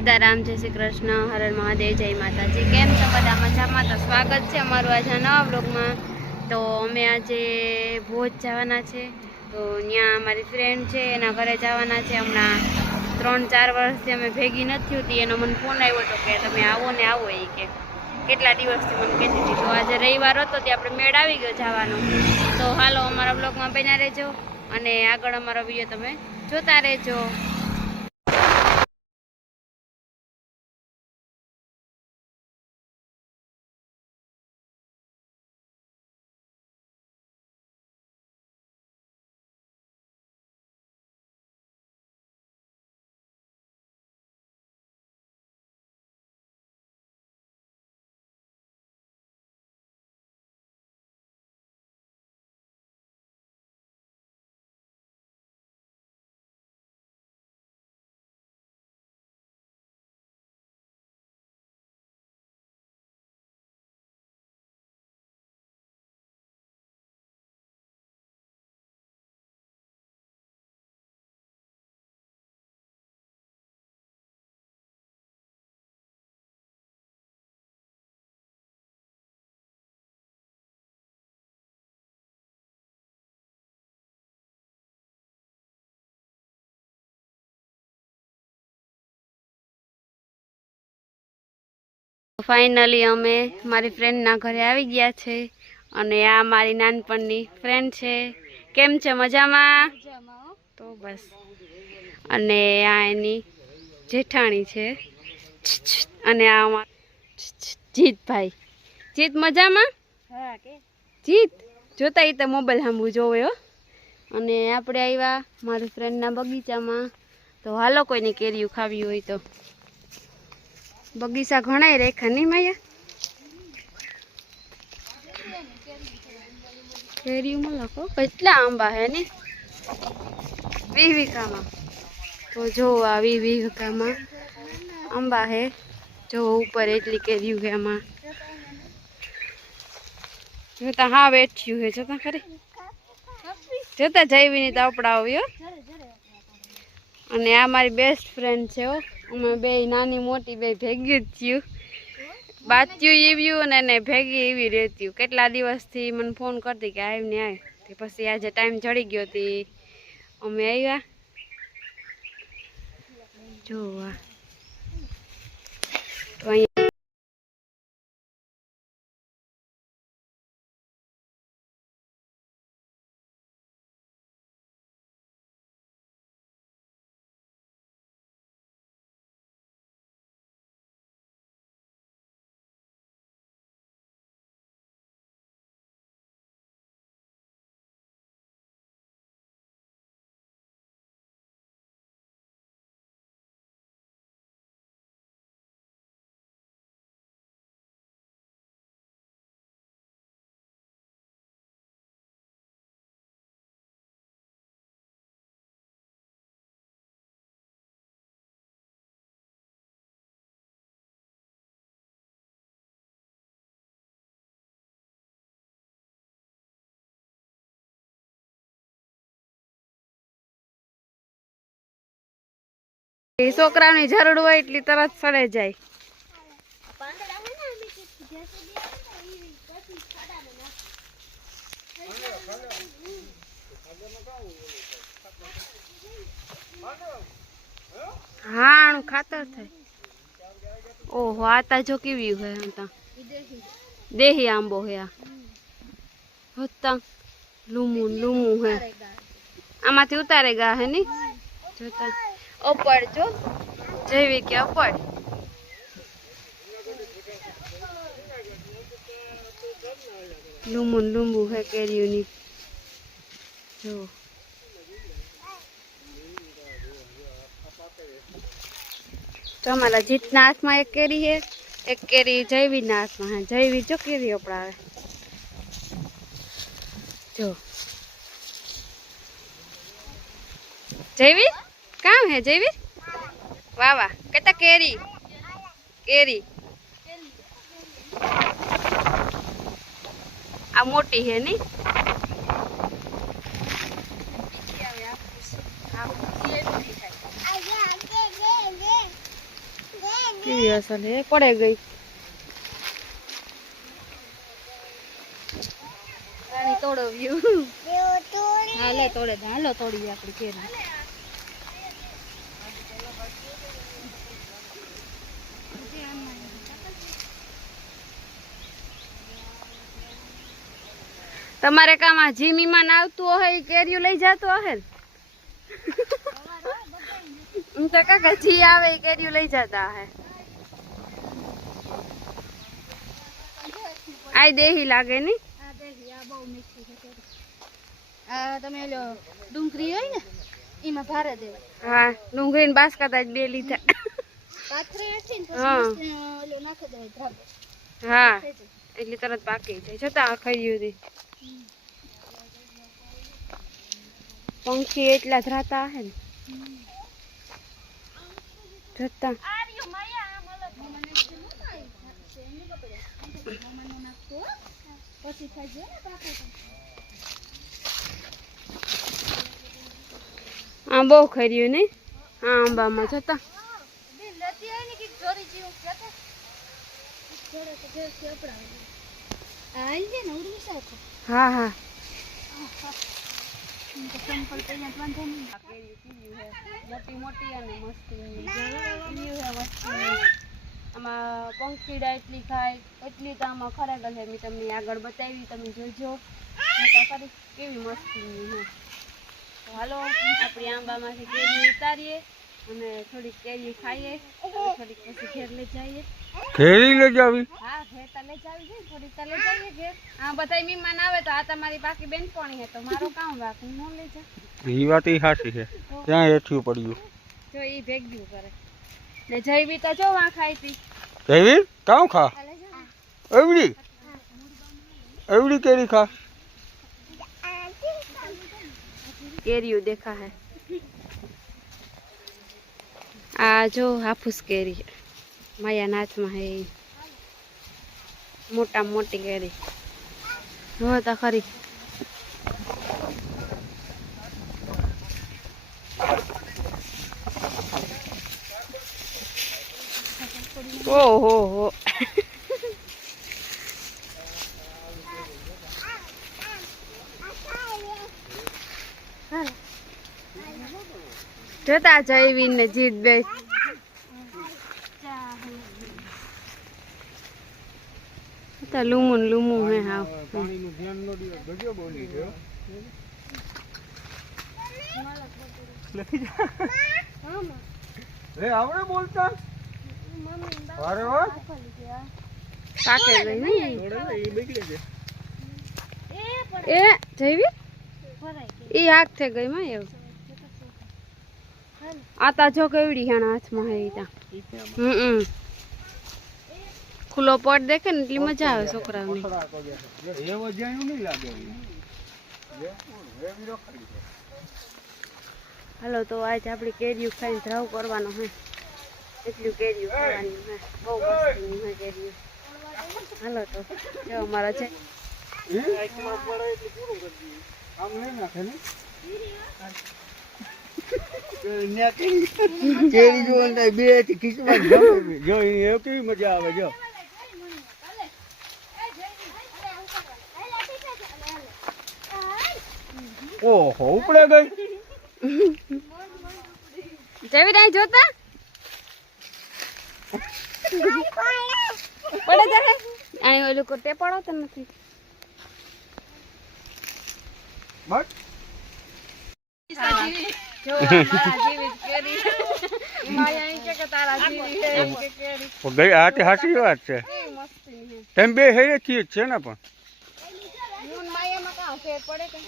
સીતારામ, જય શ્રી કૃષ્ણ, હર હર મહાદેવ, જય માતાજી। કેમ છો બધા? મજામાં? તો સ્વાગત છે અમારું આજના નવા બ્લોગમાં। તો અમે આજે ભોજ જવાના છે, તો ત્યાં અમારી ફ્રેન્ડ છે એના ઘરે જવાના છે। હમણાં 3-4 વર્ષથી અમે ભેગી નથી હોતી, એનો મને ફોન આવ્યો હતો કે તમે આવો ને આવો, એ કે કેટલા દિવસથી મને કહેતી હતી। તો આજે રવિવાર હતો તે આપણે મેળ આવી ગયો જવાનો। તો હાલો અમારા બ્લોગમાં બન્યા રહેજો અને આગળ અમારો વિડીયો તમે જોતા રહેજો। ફાઇનલી અમે મારી ફ્રેન્ડના ઘરે આવી ગયા છે અને આ મારી નાનપણની ફ્રેન્ડ છે। કેમ છે? મજામાં? તો બસ, અને આ એની જેઠાણી છે અને આ જીતભાઈ। જીત મજામાં? જીત જોતા એ તો મોબાઈલ સાંભળવું જોવે હો। અને આપણે આવ્યા મારી ફ્રેન્ડના બગીચામાં। તો હાલો કોઈને કેરીયું ખાવી હોય તો, બગીચા ઘણાય રેખા નહીં માયા, કેરીયું લખો કેટલા આંબા હે ને 20 વીઘામાં। તો જો આ 20 વીઘામાં આંબા હે, જો ઉપર એટલી કેરીયું હે આમાં। જોતા હા બેઠ્યું હે, જોતા ખરી, જોતા જઈવીની તો આપડા આવ્યો। અને આ મારી બેસ્ટ ફ્રેન્ડ છે હો, અમે બે નાની મોટી બે ભેગી જ થયું, બાત્યું એવ્યું ને એને ભેગી એવી રહેતી। કેટલા દિવસથી મને ફોન કરતી કે આવ ને આવ, તે પછી આજે ટાઈમ જડી ગયો હતી અમે આવ્યા। જોવા તો અહીંયા છોકરાની જરૂર હોય એટલી તરત સડે જાય। હા ખાતર થાય। ઓહો આતા જો કેવી હે, આતા દેહી આંબો હે, આ હોતા લૂમુ લૂમુ હે, આમાંથી ઉતારેગા હે ની, જોતા ઉપર જો જૈવી કે ઉપર લૂમુ લૂમુ હે કેરીઓની। જો તમારા જીતના હાથમાં એક કેરી હે, એક કેરી જૈવીના હાથમાં હે। જૈવી જો કેરી અપડાવે, જો જૈવી કામ હે જૈવી, વાહ વાહ, કેતા કેરી કેરી આ મોટી હે ની, કેરી અસલ હે પડે ગઈ રાણી તોડો વ્યૂ હાલે તોડે હાલો તોડી આપણી કેરી તમારે કામાં જીમીમાં આવતું હોય કેરીયું લઈ જતો હે હું તો કાકા જી આવે કેરીયું લઈ જતા હે આઈ દેહી લાગે ની આ દેહી આ બહુ મીઠી છે આ તમે લો ડુંગળી હોય ને એમાં ભારે દેવા હા ડુંગળીને બાસકાતા જ બે લીધા પાથરે હતી ને પછી ઓલો નાખી દે ધાબો હા એટલે તરત પાકી જાય છતાં ખાઈ હતી પંખી એટલા ધરાતા હે ને જતા આ બહુ ખર્યું ને આ આંબામાં જતા હા હા મોટી મોટી અને મસ્તી આમાં પંખીડા એટલી ખાય એટલી તો આમાં ખરેખર છે મેં તમને આગળ બતાવી તમે જોઈજો ખરી કેવી મસ્તી હે હાલો આપણી આંબામાંથી કેરી ઉતારીએ અને થોડીક કેરી ખાઈએ થોડીક પછી ઘેર લઈ જઈએ કેરી લઈ જાવી હા ઘેર તો લઈ જાવી છે થોડીક તો લઈ જઈએ ઘેર આ બધા મહેમાન આવે તો આ તમારી બાકી બેનપણી હે તો મારો કામ બાકી ન લઈ જા એ વાત ઈ સાચી છે ત્યાં હેઠું પડ્યું જો ઈ ભેગું કરે ને જયવી તો જો વા ખાઈ પી જયવી કામ ખા એવડી એવડી કેરી ખા કેરીઓ દેખા હે આ જો હાફૂસ કેરી માયા નાચમાં હે મોટા મોટી કેરી જો તો ખરી ઓહો હો જોતા જયવીન ને જીત બે લુમુન લુમુ હે હાવ પાણીનું ધ્યાન ન દિયો ગજો બોલી ગયો રે આવડે બોલતા અરે વાહ પાકે ગઈ ને એ બગડી ગઈ એ જયવી એ આગ થઈ ગઈ માં એવું આતા જો કેવડી હેણા હાથમાં હે ત્યાં ખુલ્લો પડ દેખે ને એટલી મજા આવે છોકરાઓને એવો જાયું નહીં લાગે હાલો તો આજ આપણે કેરીયું ખાઈને ધ્રાવ કરવાનો હે એટલું કેરીયું ખાવાની હે બહુ મસ્તી હે કેરીયું હાલો તો જો અમારા છે આમ નહીં નાખે ને કેરી જો બે ખીચમાં જો એવું કેવી મજા આવે જો ઓહો ઉપડે ગઈ જેવી નહીં જોતા પડે જાહે આની ઓલું કોટે પડો તો નથી બસ જો મારા જીવી કેરી માયા અહીં કે તારા જીવી એમ કે કેરી ગઈ આ તે સાચી વાત છે મસ્તી હે તેમ બે હે થી છે ને પણ હું માયામાં કાં ફેર પડે કે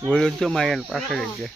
બોલો તો માયા પાસે જ છે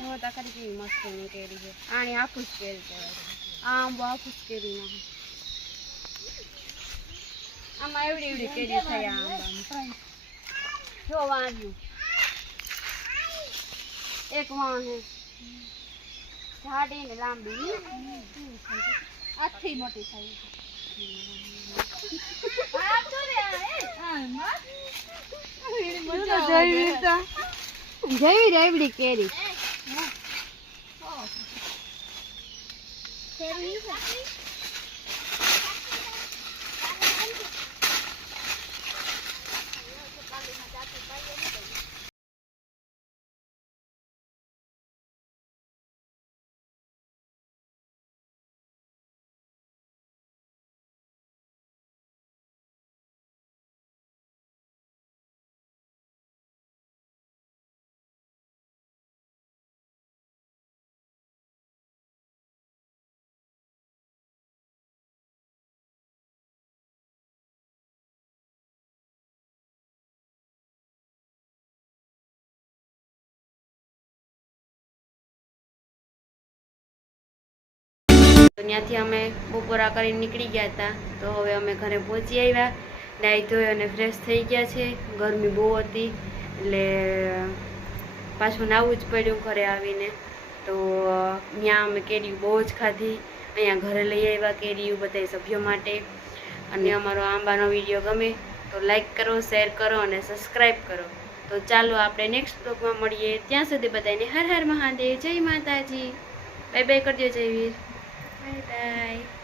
હો તા કરી કેવી મસ્તી કેરી છે આની આખું જ કેરી કહેવાય આમ આખું જ કેરી ના આમાં એવડી એવડી કેરી થઈ આંબામાં જો વાંજ્યું એક વાં હે જાડી ને લાંબી આથી મોટી થઈ જેવી રેવડી કેરી તો ત્યાંથી અમે બપોરા કરીને નીકળી ગયા હતા. તો હવે અમે ઘરે પહોંચી આવ્યા, નાહી ધોઈ અને ફ્રેશ થઈ ગયા છે. ગરમી બહુ હતી એટલે પાછું નાહવું જ પડ્યું ઘરે આવીને. તો ત્યાં અમે કેરીઓ બહુ જ ખાધી. અહીંયા ઘરે લઈ આવ્યા કેરીઓ બધા સભ્યો માટે. અને અમારો આંબાનો વિડીયો ગમે તો લાઈક કરો, શેર કરો અને સબસ્ક્રાઈબ કરો. તો ચાલો આપણે નેક્સ્ટ બ્લોગમાં મળીએ. ત્યાં સુધી બધાને હર હર મહાદેવ, જય માતાજી. બાય બાય કરજો જયવીર. Bye bye.